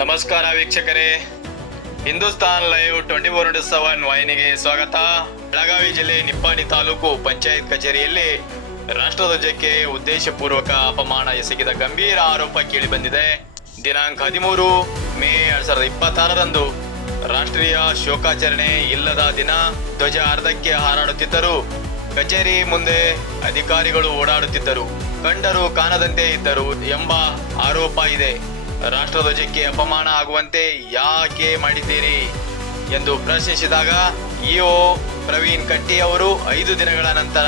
ನಮಸ್ಕಾರ ವೀಕ್ಷಕರೇ, ಹಿಂದೂಸ್ತಾನ್ ಲೈವ್ 24/7 ವಾಹಿನಿಗೆ ಸ್ವಾಗತ. ಬೆಳಗಾವಿ ಜಿಲ್ಲೆ ನಿಪ್ಪಾಣಿ ತಾಲೂಕು ಪಂಚಾಯತ್ ಕಚೇರಿಯಲ್ಲಿ ರಾಷ್ಟ್ರಧ್ವಜಕ್ಕೆ ಉದ್ದೇಶಪೂರ್ವಕ ಅಪಮಾನ ಎಸಗಿದ ಗಂಭೀರ ಆರೋಪ ಕೇಳಿಬಂದಿದೆ. ದಿನಾಂಕ 13 ಮೇ 2026ರಂದು ರಾಷ್ಟ್ರೀಯ ಶೋಕಾಚರಣೆ ಇಲ್ಲದ ದಿನ ಧ್ವಜ ಅರ್ಧಕ್ಕೆ ಹಾರಾಡುತ್ತಿದ್ದರು. ಕಚೇರಿ ಮುಂದೆ ಅಧಿಕಾರಿಗಳು ಓಡಾಡುತ್ತಿದ್ದರು, ಕಂಡರೂ ಕಾಣದಂತೆ ಇದ್ದರು ಎಂಬ ಆರೋಪ ಇದೆ. ರಾಷ್ಟ್ರಧ್ವಜಕ್ಕೆ ಅಪಮಾನ ಆಗುವಂತೆ ಯಾಕೆ ಮಾಡಿದ್ದೀರಿ ಎಂದು ಪ್ರಶ್ನಿಸಿದಾಗ ಇಒ ಪ್ರವೀಣ್ ಕಟ್ಟಿ ಅವರು 5 ದಿನಗಳ ನಂತರ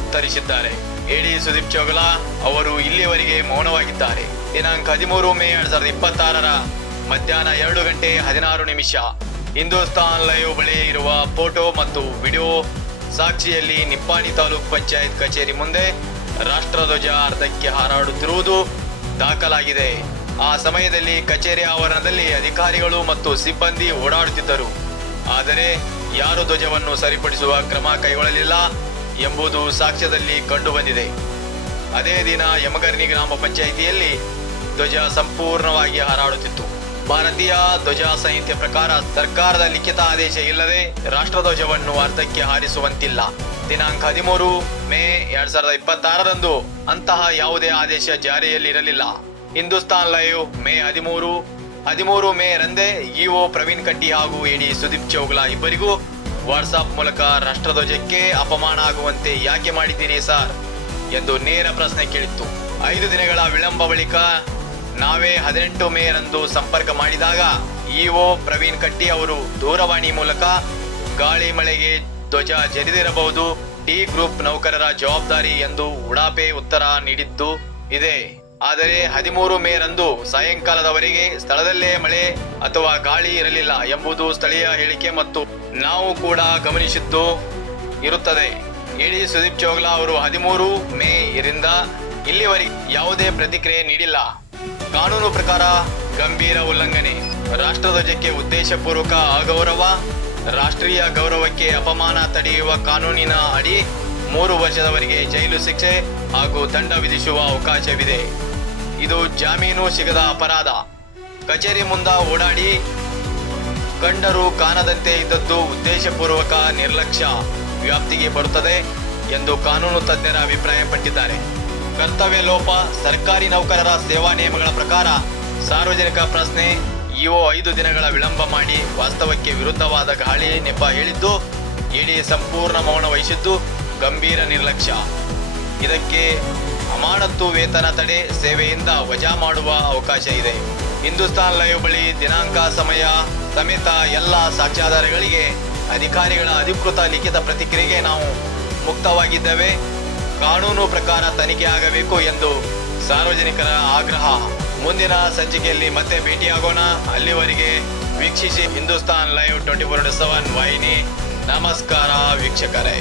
ಉತ್ತರಿಸಿದ್ದಾರೆ. ಎಡಿ ಸುದೀಪ್ ಚೋಗಲಾ ಅವರು ಇಲ್ಲಿವರೆಗೆ ಮೌನವಾಗಿದ್ದಾರೆ. ದಿನಾಂಕ 13 ಮೇ 2026ರ ಮಧ್ಯಾಹ್ನ 2:16 ಹಿಂದೂಸ್ತಾನ್ ಲೈವ್ ಬಳಿ ಇರುವ ಫೋಟೋ ಮತ್ತು ವಿಡಿಯೋ ಸಾಕ್ಷಿಯಲ್ಲಿ ನಿಪ್ಪಾಣಿ ತಾಲೂಕ್ ಪಂಚಾಯತ್ ಕಚೇರಿ ಮುಂದೆ ರಾಷ್ಟ್ರಧ್ವಜ ಅರ್ಧಕ್ಕೆ ಹಾರಾಡುತ್ತಿರುವುದು ದಾಖಲಾಗಿದೆ. ಆ ಸಮಯದಲ್ಲಿ ಕಚೇರಿ ಆವರಣದಲ್ಲಿ ಅಧಿಕಾರಿಗಳು ಮತ್ತು ಸಿಬ್ಬಂದಿ ಓಡಾಡುತ್ತಿದ್ದರು. ಆದರೆ ಯಾರು ಧ್ವಜವನ್ನು ಸರಿಪಡಿಸುವ ಕ್ರಮ ಕೈಗೊಳ್ಳಲಿಲ್ಲ ಎಂಬುದು ಸಾಕ್ಷ್ಯದಲ್ಲಿ ಕಂಡುಬಂದಿದೆ. ಅದೇ ದಿನ ಯಮಗರ್ನಿ ಗ್ರಾಮ ಪಂಚಾಯಿತಿಯಲ್ಲಿ ಧ್ವಜ ಸಂಪೂರ್ಣವಾಗಿ ಹಾರಾಡುತ್ತಿತ್ತು. ಭಾರತೀಯ ಧ್ವಜ ಸಂಹಿತೆ ಪ್ರಕಾರ ಸರ್ಕಾರದ ಲಿಖಿತ ಆದೇಶ ಇಲ್ಲದೆ ರಾಷ್ಟ್ರಧ್ವಜವನ್ನು ಅರ್ಧಕ್ಕೆ ಹಾರಿಸುವಂತಿಲ್ಲ. ದಿನಾಂಕ 13 ಮೇ 2026ರಂದು ಅಂತಹ ಯಾವುದೇ ಆದೇಶ ಜಾರಿಯಲ್ಲಿರಲಿಲ್ಲ. ಹಿಂದೂಸ್ತಾನ್ ಲೈವ್ ಮೇ 13 ಮೇ ರಂದೇ ಇಒ ಪ್ರವೀಣ್ ಕಟ್ಟಿ ಹಾಗೂ ಎಡಿ ಸುದೀಪ್ ಚೋಗಲಾ ಇಬ್ಬರಿಗೂ ವಾಟ್ಸಾಪ್ ಮೂಲಕ ರಾಷ್ಟ್ರಧ್ವಜಕ್ಕೆ ಅಪಮಾನ ಆಗುವಂತೆ ಯಾಕೆ ಮಾಡಿದ್ದೀರಿ ಸರ್ ಎಂದು ನೇರ ಪ್ರಶ್ನೆ ಕೇಳಿತ್ತು. 5 ದಿನಗಳ ವಿಳಂಬ ಬಳಿಕ ನಾವೇ 18 ಮೇ ರಂದು ಸಂಪರ್ಕ ಮಾಡಿದಾಗ ಇಒ ಪ್ರವೀಣ್ ಕಟ್ಟಿ ಅವರು ದೂರವಾಣಿ ಮೂಲಕ ಗಾಳಿ ಮಳೆಗೆ ಧ್ವಜ ಜರಿದಿರಬಹುದು, ಡಿ ಗ್ರೂಪ್ ನೌಕರರ ಜವಾಬ್ದಾರಿ ಎಂದು ಉಡಾಪೆ ಉತ್ತರ ನೀಡಿದ್ದು ಇದೆ. ಆದರೆ 13 ಮೇ ರಂದು ಸಾಯಂಕಾಲದವರೆಗೆ ಸ್ಥಳದಲ್ಲೇ ಮಳೆ ಅಥವಾ ಗಾಳಿ ಇರಲಿಲ್ಲ ಎಂಬುದು ಸ್ಥಳೀಯ ಹೇಳಿಕೆ ಮತ್ತು ನಾವು ಕೂಡ ಗಮನಿಸಿದ್ದು ಇರುತ್ತದೆ. ಎಡಿ ಸುದೀಪ್ ಚೋಗಲಾ ಅವರು 13 ಮೇ ರಿಂದ ಇಲ್ಲಿವರೆಗೆ ಯಾವುದೇ ಪ್ರತಿಕ್ರಿಯೆ ನೀಡಿಲ್ಲ. ಕಾನೂನು ಪ್ರಕಾರ ಗಂಭೀರ ಉಲ್ಲಂಘನೆ, ರಾಷ್ಟ್ರಧ್ವಜಕ್ಕೆ ಉದ್ದೇಶಪೂರ್ವಕ ಅಗೌರವ, ರಾಷ್ಟ್ರೀಯ ಗೌರವಕ್ಕೆ ಅಪಮಾನ ತಡೆಯುವ ಕಾನೂನಿನ ಅಡಿ 3 ವರ್ಷದವರೆಗೆ ಜೈಲು ಶಿಕ್ಷೆ ಹಾಗೂ ದಂಡ ವಿಧಿಸುವ ಅವಕಾಶವಿದೆ. ಇದು ಜಾಮೀನು ಸಿಗದ ಅಪರಾಧ. ಕಚೇರಿ ಮುಂದ ಓಡಾಡಿ ಕಂಡರೂ ಕಾಣದಂತೆ ಇದ್ದದ್ದು ಉದ್ದೇಶಪೂರ್ವಕ ನಿರ್ಲಕ್ಷ್ಯ ವ್ಯಾಪ್ತಿಗೆ ಬರುತ್ತದೆ ಎಂದು ಕಾನೂನು ತಜ್ಞರ ಅಭಿಪ್ರಾಯಪಟ್ಟಿದ್ದಾರೆ. ಕರ್ತವ್ಯ ಲೋಪ, ಸರ್ಕಾರಿ ನೌಕರರ ಸೇವಾ ನಿಯಮಗಳ ಪ್ರಕಾರ ಸಾರ್ವಜನಿಕ ಪ್ರಶ್ನೆ ಇಒ 5 ದಿನಗಳ ವಿಳಂಬ ಮಾಡಿ ವಾಸ್ತವಕ್ಕೆ ವಿರುದ್ಧವಾದ ಗಾಳಿ ನೆಪ ಹೇಳಿದ್ದು, ಇಡೀ ಸಂಪೂರ್ಣ ಮೌನ ವಹಿಸಿದ್ದು ಗಂಭೀರ ನಿರ್ಲಕ್ಷ್ಯ. ಇದಕ್ಕೆ ಅಮಾನತ್ತು ವೇತನ ತಡೆ ಸೇವೆಯಿಂದ ವಜಾ ಮಾಡುವ ಅವಕಾಶ ಇದೆ. ಹಿಂದೂಸ್ತಾನ್ ಲೈವ್ ಬಳಿ ದಿನಾಂಕ, ಸಮಯ ಸಮೇತ ಎಲ್ಲ ಸಾಕ್ಷ್ಯಾಧಾರಗಳಿಗೆ ಅಧಿಕಾರಿಗಳ ಅಧಿಕೃತ ಲಿಖಿತ ಪ್ರತಿಕ್ರಿಯೆಗೆ ನಾವು ಮುಕ್ತವಾಗಿದ್ದೇವೆ. ಕಾನೂನು ಪ್ರಕಾರ ತನಿಖೆ ಆಗಬೇಕು ಎಂದು ಸಾರ್ವಜನಿಕರ ಆಗ್ರಹ. ಮುಂದಿನ ಸಂಚಿಕೆಯಲ್ಲಿ ಮತ್ತೆ ಭೇಟಿಯಾಗೋಣ. ಅಲ್ಲಿವರೆಗೆ ವೀಕ್ಷಿಸಿ ಹಿಂದೂಸ್ತಾನ್ ಲೈವ್ 24/7 ವಾಹಿನಿ. ನಮಸ್ಕಾರ ವೀಕ್ಷಕರೇ.